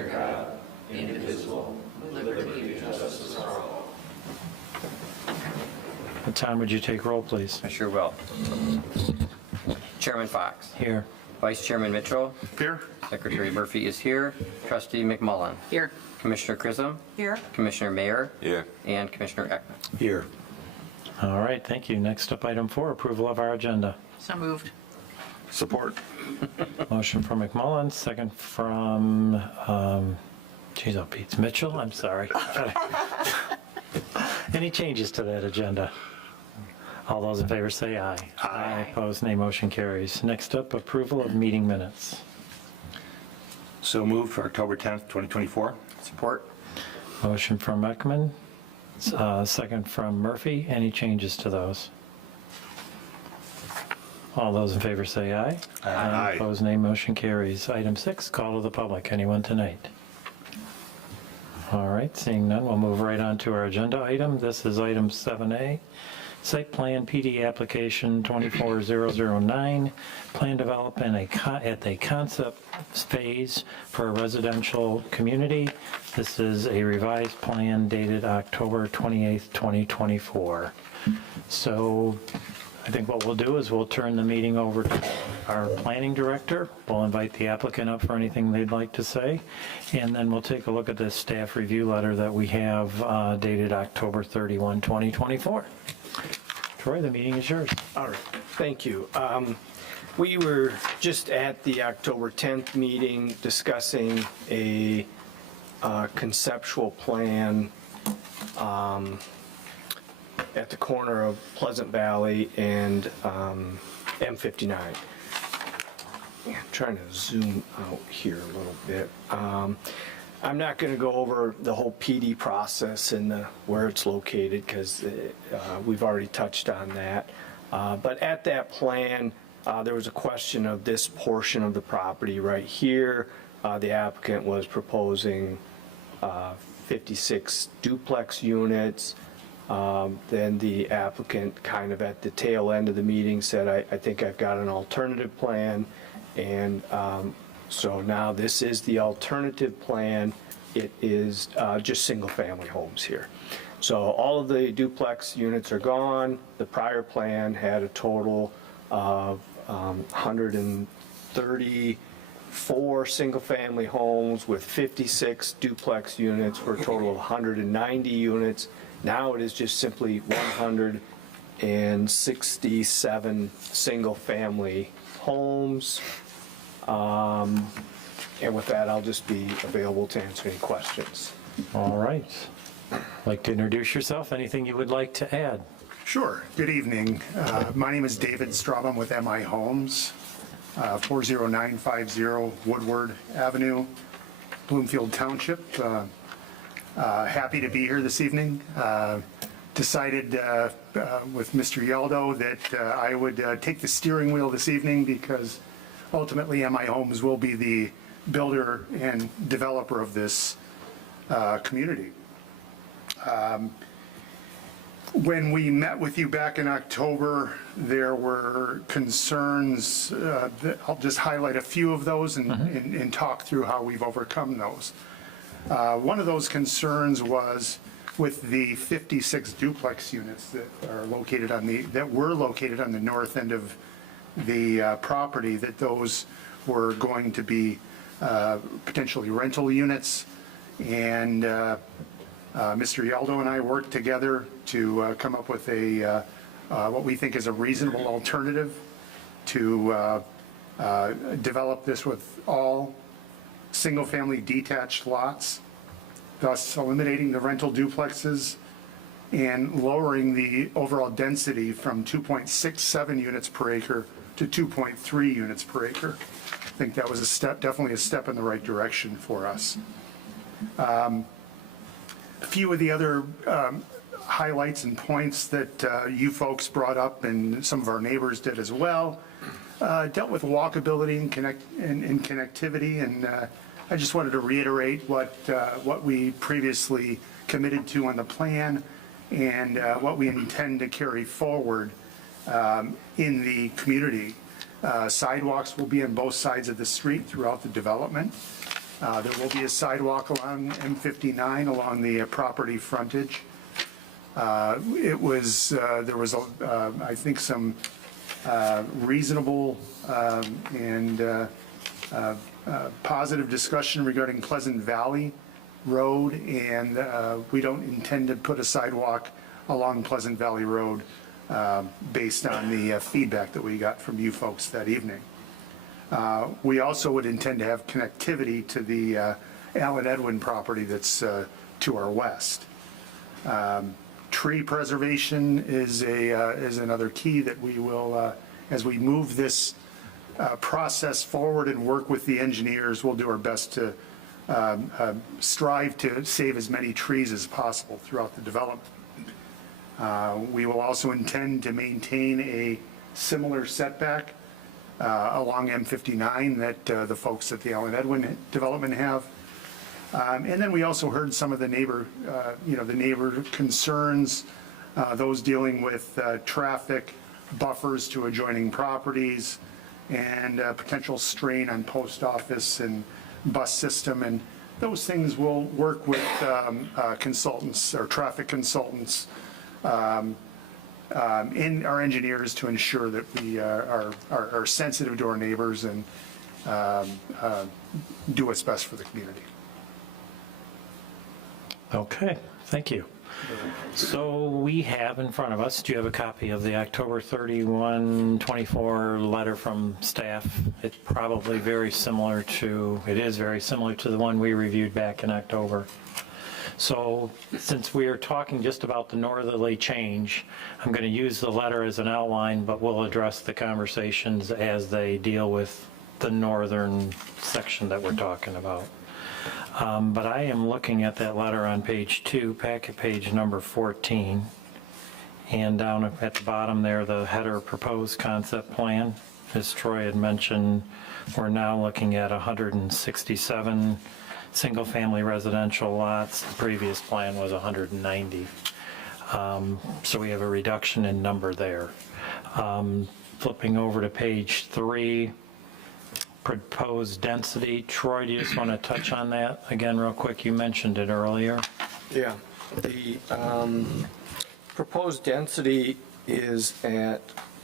under God, indivisible, with liberty and justice for all. Tom, would you take roll, please? I sure will. Chairman Fox. Here. Vice Chairman Mitchell. Here. Secretary Murphy is here. Trustee McMullen. Here. Commissioner Chisholm. Here. Commissioner Mayer. Here. And Commissioner Ekman. Here. All right, thank you. Next up, item 4, approval of our agenda. So moved. Support. Motion from McMullen, second from, geez, oh, Pete Mitchell, I'm sorry. Any changes to that agenda? All those in favor say aye. Aye. Opposed, nay. Motion carries. Next up, approval of meeting minutes. So moved for October 10th, 2024. Support. Motion from Ekman, second from Murphy. Any changes to those? All those in favor say aye. Aye. Opposed, nay. Motion carries. Item 6, call to the public. Anyone tonight? All right, seeing none, we'll move right on to our agenda item. This is item 7A, Site Plan PD Application 24009, Plan Development at the Concept Phase for a Residential Community. This is a revised plan dated October 28th, 2024. So I think what we'll do is we'll turn the meeting over to our planning director. We'll invite the applicant up for anything they'd like to say, and then we'll take a look at the staff review letter that we have dated October 31, 2024. Troy, the meeting is yours. All right, thank you. We were just at the October 10th meeting discussing a conceptual plan at the corner of Pleasant Valley and M59. I'm trying to zoom out here a little bit. I'm not going to go over the whole PD process and where it's located because we've already touched on that. But at that plan, there was a question of this portion of the property right here. The applicant was proposing 56 duplex units. Then the applicant kind of at the tail end of the meeting said, I think I've got an alternative plan. And so now this is the alternative plan. It is just single-family homes here. So all of the duplex units are gone. The prior plan had a total of 134 single-family homes with 56 duplex units for a total of 190 units. Now it is just simply 167 single-family homes. And with that, I'll just be available to answer any questions. All right. Like to introduce yourself? Anything you would like to add? Sure. Good evening. My name is David Straub with MI Homes, 40950 Woodward Avenue, Bloomfield Township. Happy to be here this evening. Decided with Mr. Yaldo that I would take the steering wheel this evening because ultimately MI Homes will be the builder and developer of this community. When we met with you back in October, there were concerns. I'll just highlight a few of those and talk through how we've overcome those. One of those concerns was with the 56 duplex units that are located on were located on the north end of the property, that those were going to be potentially rental units. And Mr. Yaldo and I worked together to come up with a what we think is a reasonable alternative to develop this with all single-family detached lots, thus eliminating the rental duplexes and lowering the overall density from 2.67 units per acre to 2.3 units per acre. I think that was definitely a step in the right direction for us. A few of the other highlights and points that you folks brought up and some of our neighbors did as well dealt with walkability and connectivity, and I just wanted to reiterate what we previously committed to on the plan and what we intend to carry forward in the community. Sidewalks will be on both sides of the street throughout the development. There will be a sidewalk along M59 along the property frontage. There was, I think, some reasonable and positive discussion regarding Pleasant Valley Road, and we don't intend to put a sidewalk along Pleasant Valley Road based on the feedback that we got from you folks that evening. We also would intend to have connectivity to the Allen Edwin property that's to our west. Tree preservation is another key that we will, as we move this process forward and work with the engineers, we'll do our best to strive to save as many trees as possible throughout the development. We will also intend to maintain a similar setback along M59 that the folks at the Allen Edwin development have. And then we also heard some of the neighbor concerns, those dealing with traffic buffers to adjoining properties and potential strain on post office and bus system. And those things will work with consultants or traffic consultants and our engineers to ensure that we are sensitive to our neighbors and do what's best for the community. Okay, thank you. So we have in front of us, do you have a copy of the October 31, 24 letter from staff? It's probably it is very similar to the one we reviewed back in October. So since we are talking just about the northerly change, I'm going to use the letter as an outline, but we'll address the conversations as they deal with the northern section that we're talking about. But I am looking at that letter on page 2, packet page number 14, and down at the bottom there, the header proposed concept plan. As Troy had mentioned, we're now looking at 167 single-family residential lots. The previous plan was 190. So we have a reduction in number there. Flipping over to page 3, proposed density. Troy, do you just want to touch on that again real quick? You mentioned it earlier. Yeah, the proposed density is at,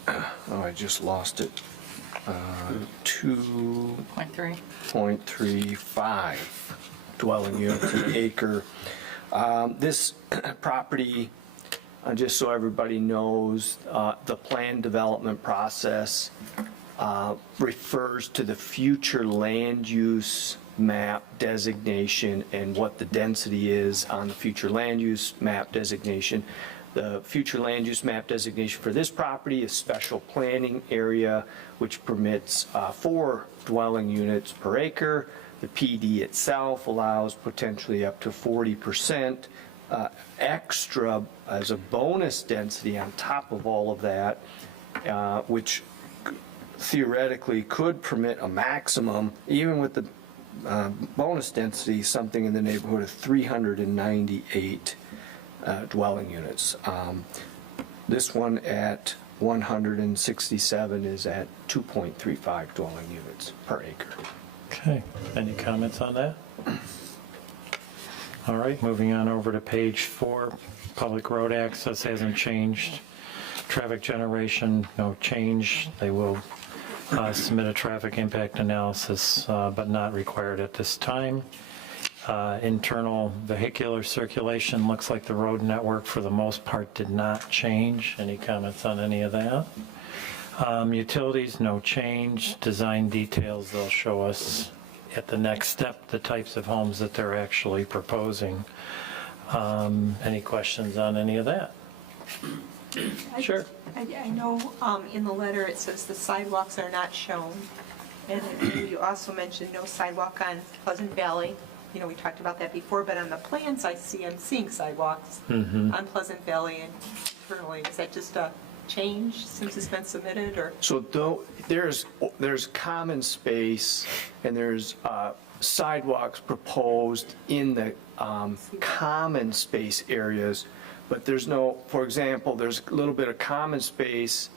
oh, I just lost it, 2.35 dwelling units an acre. This property, just so everybody knows, the plan development process refers to the future land use map designation and what the density is on the future land use map designation. The future land use map designation for this property is special planning area, which permits 4 dwelling units per acre. The PD itself allows potentially up to 40% extra as a bonus density on top of all of that, which theoretically could permit a maximum, even with the bonus density, something in the neighborhood of 398 dwelling units. This one at 167 is at 2.35 dwelling units per acre. Okay, any comments on that? All right, moving on over to page 4. Public road access hasn't changed. Traffic generation, no change. They will submit a traffic impact analysis, but not required at this time. Internal vehicular circulation, looks like the road network for the most part did not change. Any comments on any of that? Utilities, no change. Design details, they'll show us at the next step the types of homes that they're actually proposing. Any questions on any of that? Sure. I know in the letter it says the sidewalks are not shown, and you also mentioned no sidewalk on Pleasant Valley. You know, we talked about that before, but on the plans I'm seeing sidewalks on Pleasant Valley and internally. Is that just a change since it's been submitted, or? So though there's common space and there's sidewalks proposed in the common space areas, but there's no, for example, there's a little bit of common space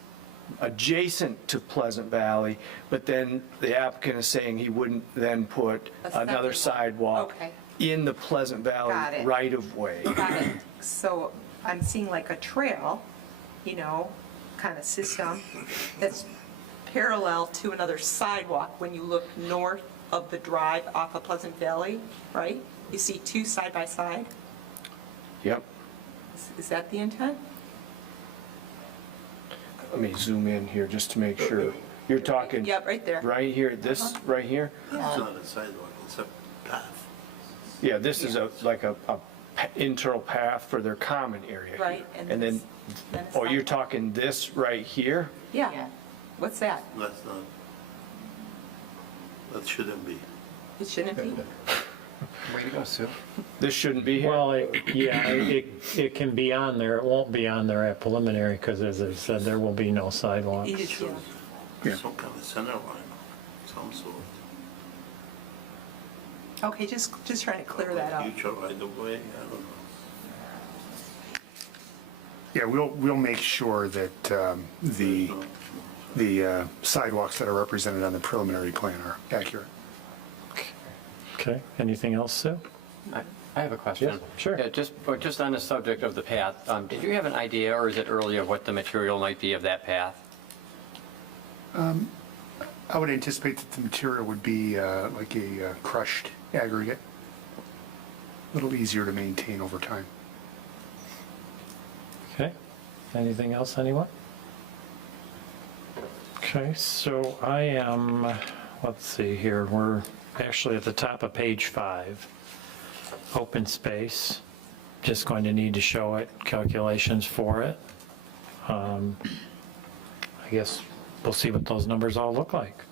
adjacent to Pleasant Valley, but then the applicant is saying he wouldn't then put A second another one. sidewalk Okay. in the Pleasant Got Valley it. right-of-way. Got it. So I'm seeing like a trail, kind of system that's parallel to another sidewalk when you look north of the drive off of Pleasant Valley, right? You see two side by side? Yep. Is that the intent? Let me zoom in here just to make sure. You're talking Yep, right there. right here, this right here? It's not a sidewalk, it's a path. Yeah, this is like a internal path for their common area. here. Right, and And then, then a oh, you're sidewalk. talking this right here? Yeah. What's that? That's not, that shouldn't be. It shouldn't be? Way to go, Sue. This shouldn't be here? Well, it can be on there, it won't be on there at preliminary, because as I said, there will be no sidewalks. You just- yeah. Yeah. Some kind of center line, some sort. Okay, just trying to clear that up. Future right of way, I don't know. Yeah, we'll make sure that the sidewalks that are represented on the preliminary plan are accurate. Okay, anything else, Sue? I have a question. Yes, sure. Yeah, just on the subject of the path, did you have an idea, or is it early, of what the material might be of that path? I would anticipate that the material would be like a crushed aggregate. A little easier to maintain over time. Okay, anything else, anyone? Okay, so I am, let's see here, we're actually at the top of page 5. Open space, just going to need to show it, calculations for it. I guess we'll see what those numbers all look like.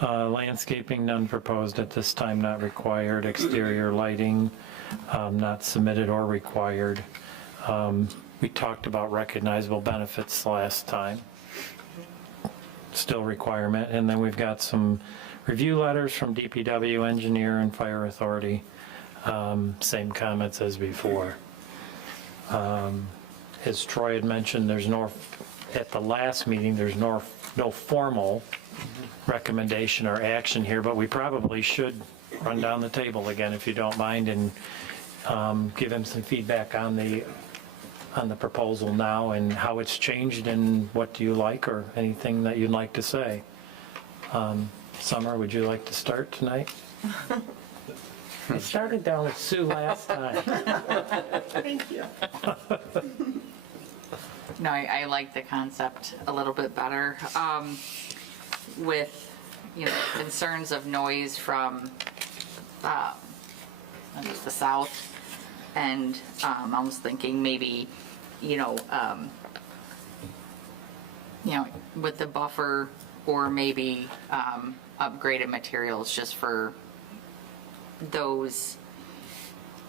Landscaping, none proposed at this time, not required. Exterior lighting, not submitted or required. We talked about recognizable benefits last time. Still requirement. And then we've got some review letters from DPW, engineer, and fire authority. Same comments as before. As Troy had mentioned, there's no, at the last meeting, there's no formal recommendation or action here, but we probably should run down the table again, if you don't mind, and give him some feedback on the proposal now and how it's changed and what do you like, or anything that you'd like to say. Summer, would you like to start tonight? I started down with Sue last time. Thank you. No, I like the concept a little bit better. With, concerns of noise from the south, and I was thinking maybe, with the buffer, or maybe upgraded materials just for those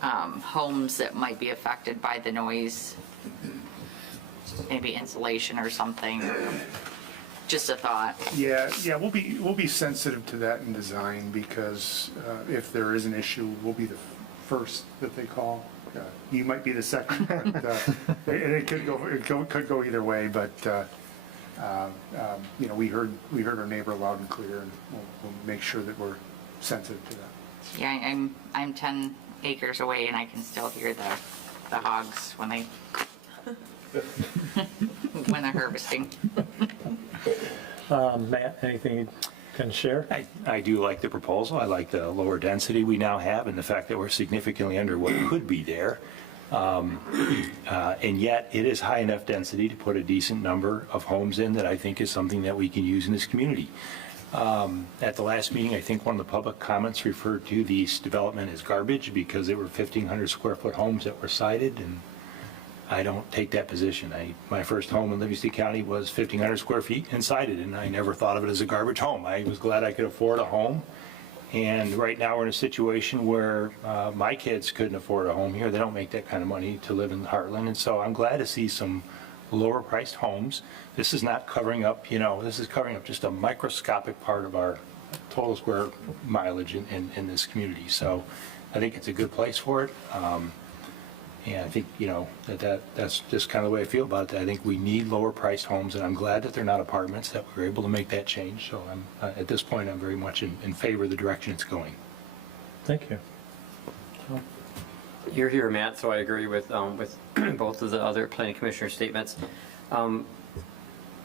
homes that might be affected by the noise, maybe insulation or something. Just a thought. Yeah, we'll be sensitive to that in design, because if there is an issue, we'll be the first that they call. You might be the second, but and it could go either way. But we heard our neighbor loud and clear, and we'll make sure that we're sensitive to that. Yeah, I'm 10 acres away, and I can still hear the hogs when they when they're harvesting. Matt, anything you can share? I do like the proposal. I like the lower density we now have and the fact that we're significantly under what could be there. And yet it is high enough density to put a decent number of homes in that I think is something that we can use in this community. At the last meeting, I think one of the public comments referred to this development as garbage because there were 1,500 square foot homes that were sited, and I don't take that position. My first home in Livingston County was 1,500 square feet and sited, and I never thought of it as a garbage home. I was glad I could afford a home. And right now we're in a situation where my kids couldn't afford a home here. They don't make that kind of money to live in Heartland. And so I'm glad to see some lower priced homes. This is not covering up, this is covering up just a microscopic part of our total square mileage in this community. So I think it's a good place for it. And I think, that's just kind of the way I feel about it. I think we need lower priced homes, and I'm glad that they're not apartments, that we were able to make that change. So at this point, I'm very much in favor of the direction it's going. Thank you. You're here, Matt, so I agree with both of the other planning commissioner statements.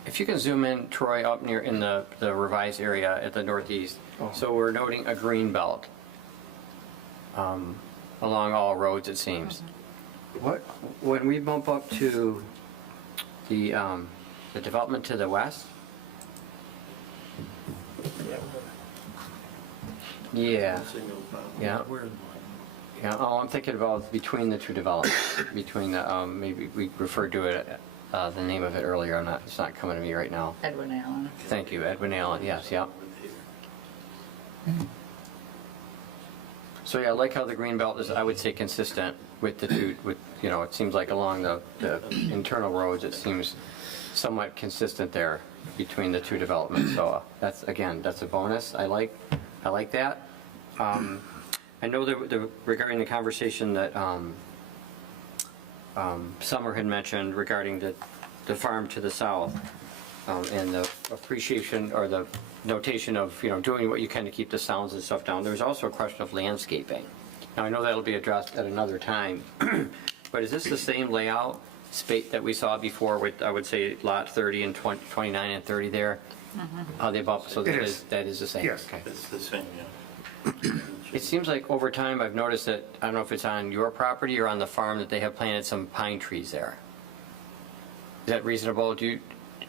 If you can zoom in, Troy, up near in the revised area at the northeast. So we're noting a green belt along all roads, it seems. When we bump up to the development to the west? Yeah. Single family. Yeah. Yeah, oh, I'm thinking about between the two developments, between the, maybe we referred to it, the name of it earlier, it's not coming to me right now. Edwin Allen. Thank you, Edwin Allen, yes, yeah. So yeah, I like how the green belt is, I would say, consistent with the two, it seems like along the internal roads, it seems somewhat consistent there between the two developments. So that's a bonus. I like that. I know that regarding the conversation that Summer had mentioned regarding the farm to the south, and the appreciation or the notation of, doing what you can to keep the sounds and stuff down. There's also a question of landscaping. Now, I know that'll be addressed at another time, but is this the same layout space that we saw before with, I would say, lot 30 and 29 and 30 there? How they bump, so It is. that is the same? Yes. Okay. It's the same, yeah. It seems like over time, I've noticed that, I don't know if it's on your property or on the farm, that they have planted some pine trees there. Is that reasonable? Are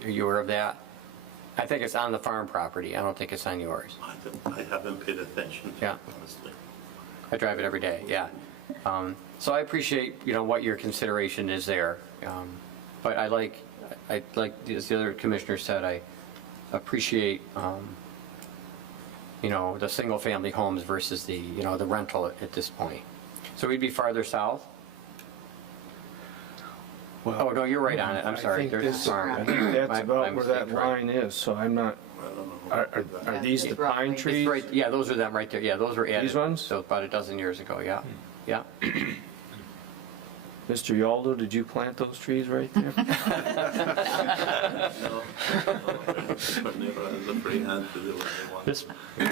you aware of that? I think it's on the farm property. I don't think it's on yours. I haven't paid attention to Yeah. it, honestly. I drive it every day, yeah. So I appreciate, what your consideration is there. But I like, as the other commissioner said, I appreciate, the single-family homes versus the, the rental at this point. So we'd be farther south? Oh, no, you're right on it. I'm sorry. I think There's a farm. I think that's My about where that mistake, right. line is, so I'm not, I don't know. are these the pine It's trees? right, yeah, those are them right there. Yeah, those were added. These ones? So about a dozen years ago, yeah. Yeah. Mr. Yaldo, did you plant those trees right there? No, Never has a free hand to do what they want.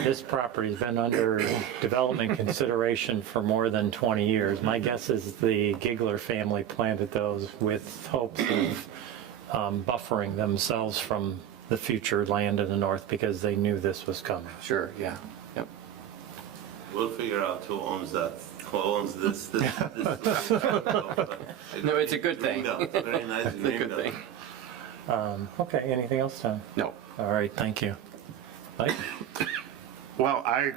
This property's been under development consideration for more than 20 years. My guess is the Giggler family planted those with hopes of buffering themselves from the future land in the north because they knew this was coming. Sure, yeah. Yep. We'll figure out who owns that, who owns this. No, it's a good thing. Very nice It's a green good belt. thing. Okay, anything else, Tom? No. All right, thank you. Mike? Well, I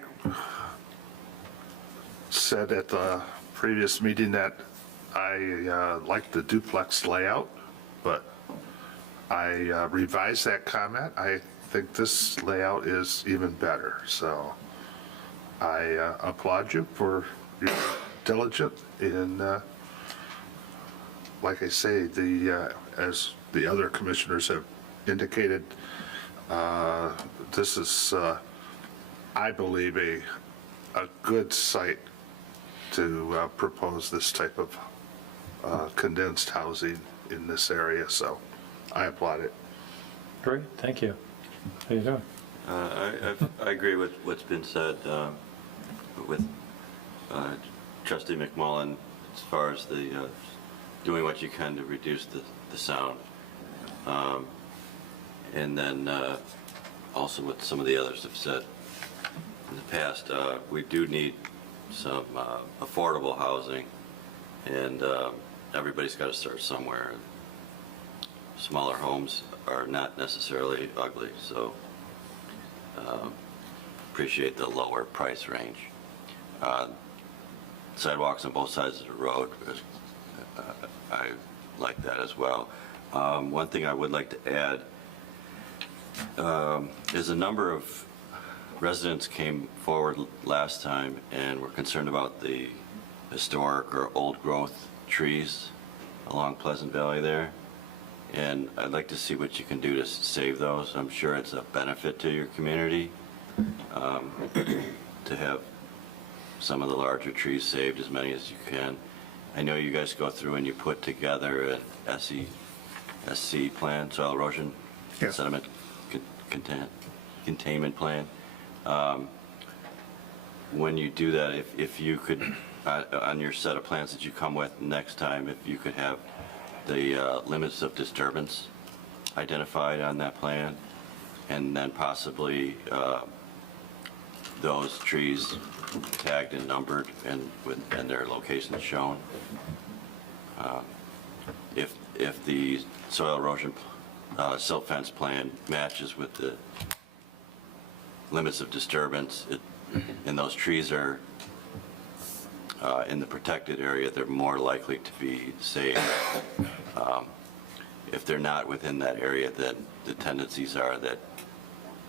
said at the previous meeting that I liked the duplex layout, but I revised that comment. I think this layout is even better, so I applaud you for your diligence in, like I say, as the other commissioners have indicated, this is, I believe, a good site to propose this type of condensed housing in this area, so I applaud it. Great, thank you. How you doing? I agree with what's been said with Trustee McMullen as far as the doing what you can to reduce the sound. And then also what some of the others have said in the past, we do need some affordable housing, and everybody's got to start somewhere. Smaller homes are not necessarily ugly, so appreciate the lower price range. Sidewalks on both sides of the road, I like that as well. One thing I would like to add is a number of residents came forward last time and were concerned about the historic or old growth trees along Pleasant Valley there. And I'd like to see what you can do to save those. I'm sure it's a benefit to your community to have some of the larger trees saved, as many as you can. I know you guys go through and you put together an SC plan, soil erosion Yes. sediment containment plan. When you do that, if you could, on your set of plans that you come with next time, if you could have the limits of disturbance identified on that plan, and then possibly those trees tagged and numbered and their locations shown. If the soil erosion silt fence plan matches with the limits of disturbance, and those trees are in the protected area, they're more likely to be saved. If they're not within that area, then the tendencies are that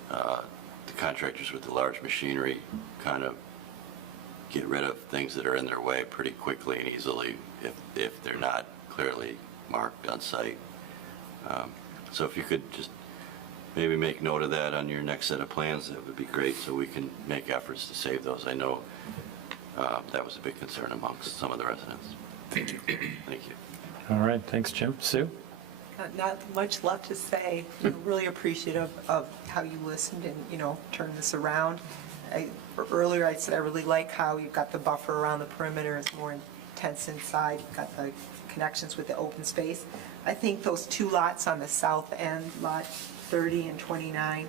the contractors with the large machinery kind of get rid of things that are in their way pretty quickly and easily if they're not clearly marked on site. So if you could just maybe make note of that on your next set of plans, that would be great, so we can make efforts to save those. I know that was a big concern amongst some of the residents. Thank you. Thank you. All right, thanks, Jim. Sue? Not much left to say. Really appreciative of how you listened and, turned this around. Earlier I said I really like how you've got the buffer around the perimeter. It's more intense inside. You've got the connections with the open space. I think those two lots on the south end, lot 30 and 29,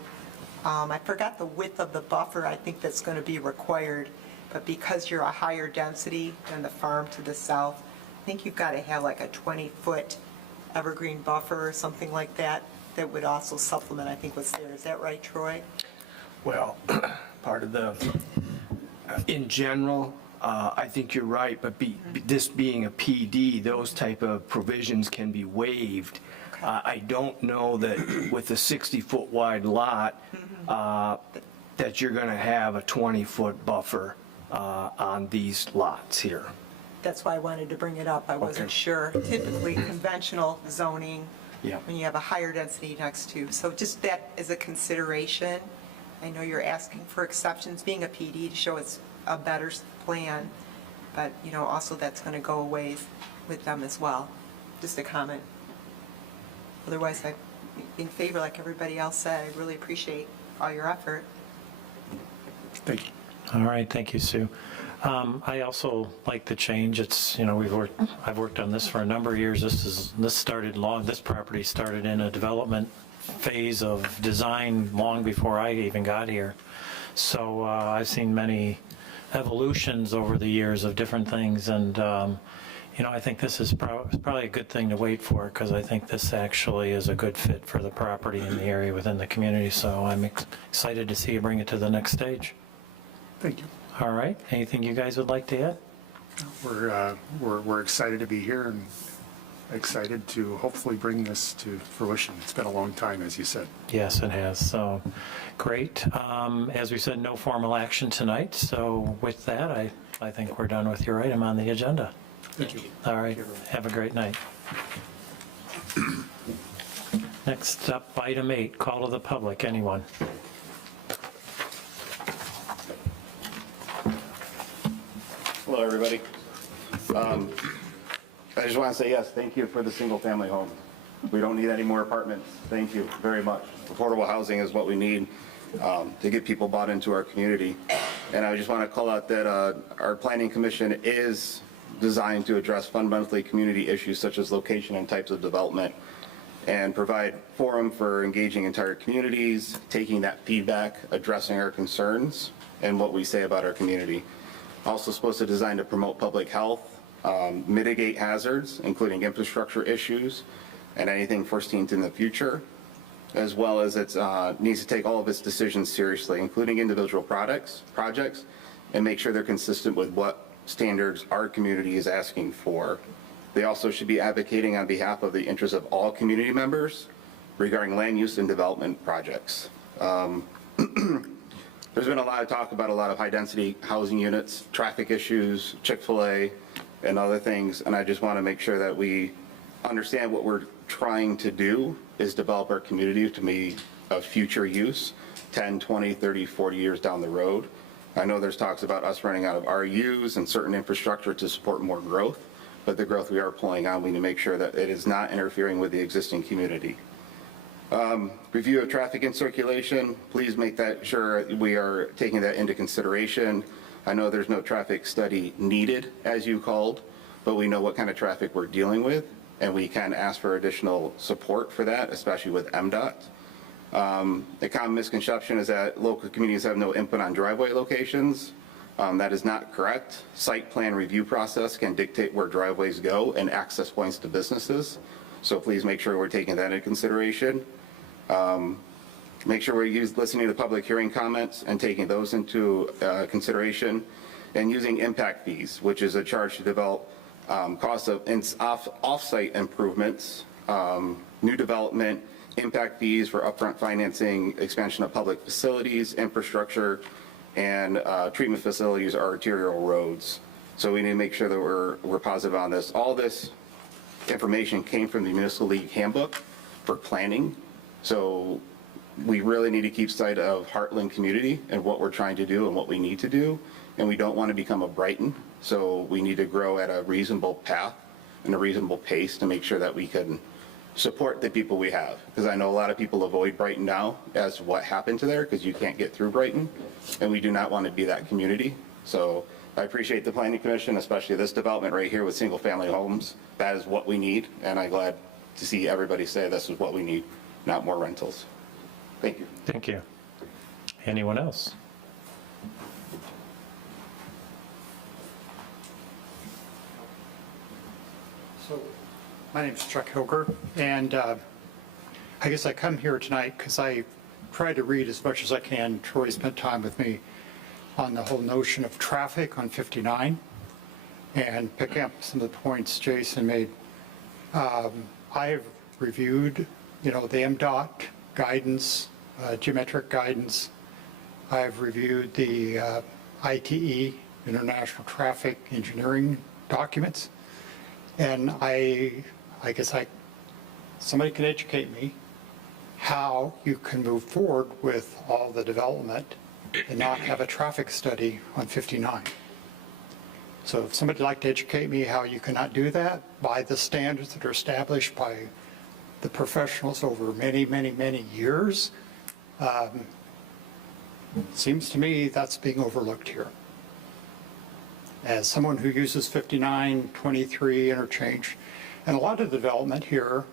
I forgot the width of the buffer. I think that's going to be required. But because you're a higher density than the farm to the south, I think you've got to have like a 20-foot evergreen buffer or something like that that would also supplement, I think, what's there. Is that right, Troy? Well, part of the, in general, I think you're right, but this being a PD, those type of provisions can be waived. I don't know that with a 60-foot wide lot, that you're going to have a 20-foot buffer on these lots here. That's why I wanted to bring it up. I wasn't sure. Typically, conventional zoning, Yeah. when you have a higher density next to. So just that as a consideration. I know you're asking for exceptions, being a PD, to show it's a better plan, but, also that's going to go a ways with them as well. Just a comment. Otherwise, I'm in favor, like everybody else said. I really appreciate all your effort. Thank you. All right, thank you, Sue. I also like the change. It's, I've worked on this for a number of years. This property started in a development phase of design long before I even got here. So I've seen many evolutions over the years of different things, and I think this is probably a good thing to wait for, because I think this actually is a good fit for the property in the area within the community. So I'm excited to see you bring it to the next stage. Thank you. All right, anything you guys would like to add? We're excited to be here and excited to hopefully bring this to fruition. It's been a long time, as you said. Yes, it has. So, great. As we said, no formal action tonight. So with that, I think we're done with your item on the agenda. Thank you. All right, have a great night. Next up, item 8, call to the public. Anyone? Hello, everybody. I just want to say yes, thank you for the single-family home. We don't need any more apartments. Thank you very much. Affordable housing is what we need to get people bought into our community. And I just want to call out that our planning commission is designed to address fundamentally community issues such as location and types of development, and provide forum for engaging entire communities, taking that feedback, addressing our concerns, and what we say about our community. Also supposed to design to promote public health, mitigate hazards, including infrastructure issues and anything foreseen in the future, as well as it needs to take all of its decisions seriously, including individual projects, and make sure they're consistent with what standards our community is asking for. They also should be advocating on behalf of the interests of all community members regarding land use and development projects. There's been a lot of talk about a lot of high-density housing units, traffic issues, Chick-fil-A, and other things, and I just want to make sure that we understand what we're trying to do is develop our community to be of future use 10, 20, 30, 40 years down the road. I know there's talks about us running out of RUs and certain infrastructure to support more growth, but the growth we are pulling on, we need to make sure that it is not interfering with the existing community. Review of traffic and circulation, please make that sure we are taking that into consideration. I know there's no traffic study needed, as you called, but we know what kind of traffic we're dealing with, and we can ask for additional support for that, especially with MDOT. A common misconception is that local communities have no input on driveway locations. That is not correct. Site plan review process can dictate where driveways go and access points to businesses. So please make sure we're taking that into consideration. Make sure we're listening to public hearing comments and taking those into consideration, and using impact fees, which is a charge to develop costs of off-site improvements, new development, impact fees for upfront financing, expansion of public facilities, infrastructure, and treatment facilities or arterial roads. So we need to make sure that we're positive on this. All this information came from the Municipal League Handbook for planning. So we really need to keep sight of Heartland community and what we're trying to do and what we need to do. And we don't want to become a Brighton. So we need to grow at a reasonable path and a reasonable pace to make sure that we can support the people we have. Because I know a lot of people avoid Brighton now as what happened to there, because you can't get through Brighton. And we do not want to be that community. So I appreciate the Planning Commission, especially this development right here with single-family homes. That is what we need. And I'm glad to see everybody say this is what we need, not more rentals. Thank you. Thank you. Anyone else? So, my name's Chuck Hilger, and I guess I come here tonight because I try to read as much as I can. Troy spent time with me on the whole notion of traffic on 59, and picking up some of the points Jason made. I have reviewed, the MDOT guidance, geometric guidance. I've reviewed the ITE, International Traffic Engineering documents. And I guess somebody can educate me how you can move forward with all the development and not have a traffic study on 59. So if somebody'd like to educate me how you cannot do that by the standards that are established by the professionals over many, many, many years, seems to me that's being overlooked here. As someone who uses 59, 23 interchange, and a lot of the development here,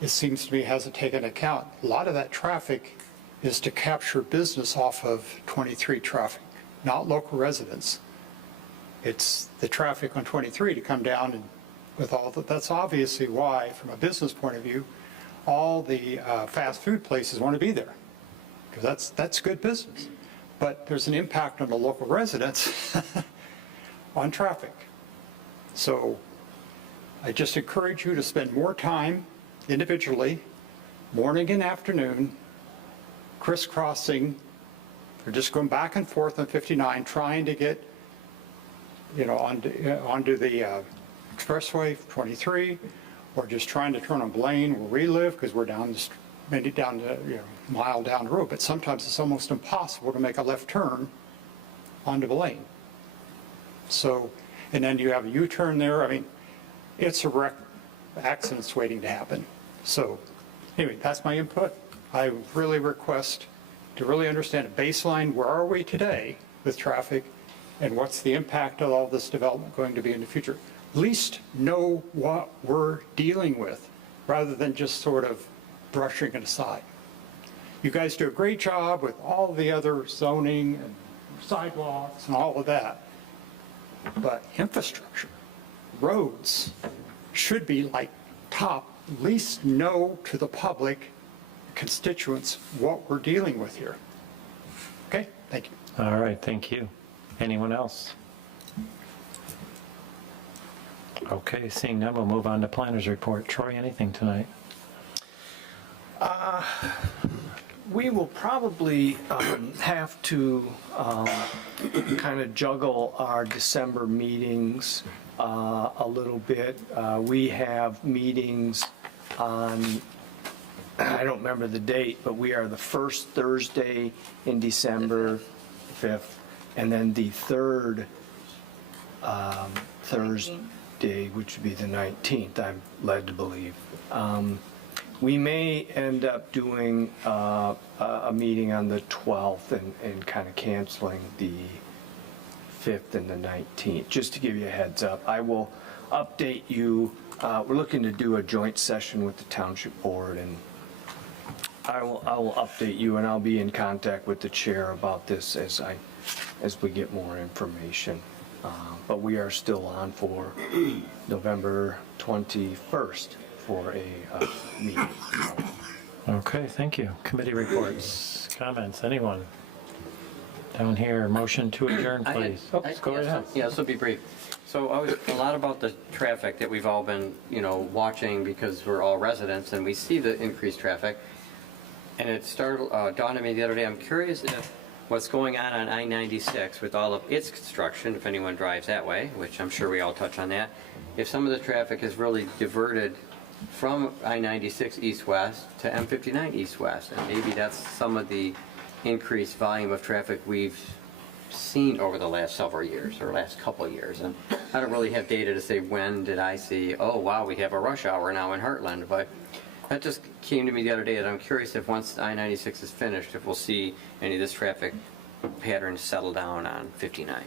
it seems to me hasn't taken account. A lot of that traffic is to capture business off of 23 traffic, not local residents. It's the traffic on 23 to come down, and with all that, that's obviously why, from a business point of view, all the fast food places want to be there, because that's good business. But there's an impact on the local residents on traffic. So I just encourage you to spend more time individually, morning and afternoon, crisscrossing, or just going back and forth on 59, trying to get, onto the expressway 23, or just trying to turn on Blaine where we live, because we're maybe down to, a mile down the road. But sometimes it's almost impossible to make a left turn onto Blaine. So, and then you have a U-turn there. I mean, it's a wreck, accidents waiting to happen. So anyway, that's my input. I really request to really understand a baseline, where are we today with traffic, and what's the impact of all this development going to be in the future? At least know what we're dealing with, rather than just sort of brushing it aside. You guys do a great job with all the other zoning and sidewalks and all of that. But infrastructure, roads, should be like top, at least know to the public, constituents, what we're dealing with here. Okay, thank you. All right, thank you. Anyone else? Okay, seeing none, we'll move on to planner's report. Troy, anything tonight? We will probably have to kind of juggle our December meetings a little bit. We have meetings on, I don't remember the date, but we are the first Thursday in December, 5th, and then the third Thursday. day, which would be the 19th, I'm led to believe. We may end up doing a meeting on the 12th and kind of canceling the 5th and the 19th, just to give you a heads up. I will update you. We're looking to do a joint session with the township board, and I will update you, and I'll be in contact with the chair about this as we get more information. But we are still on for November 21st for a meeting. Okay, thank you. Committee reports, comments, anyone? Down here, motion to adjourn, please. Oh, go ahead. Yeah, this will be brief. So a lot about the traffic that we've all been, watching because we're all residents and we see the increased traffic. And it dawned on me the other day, I'm curious if what's going on I-96 with all of its construction, if anyone drives that way, which I'm sure we all touch on that, if some of the traffic is really diverted from I-96 east-west to M59 east-west, and maybe that's some of the increased volume of traffic we've seen over the last several years, or last couple of years. And I don't really have data to say when did I see, oh wow, we have a rush hour now in Heartland, but that just came to me the other day, and I'm curious if once I-96 is finished, if we'll see any of this traffic pattern settle down on 59.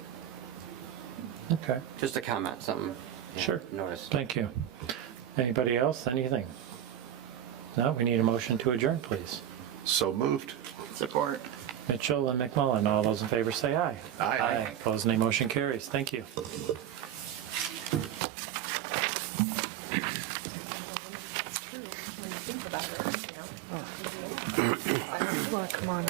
Okay, Just a comment, something sure. noticed. Thank you. Anybody else, anything? No, we need a motion to adjourn, please. So moved. Support. Mitchell and McMullen, all those in favor say aye. Aye. Opposed, nay. Motion carries. Thank you. When you think about it, Well, come on.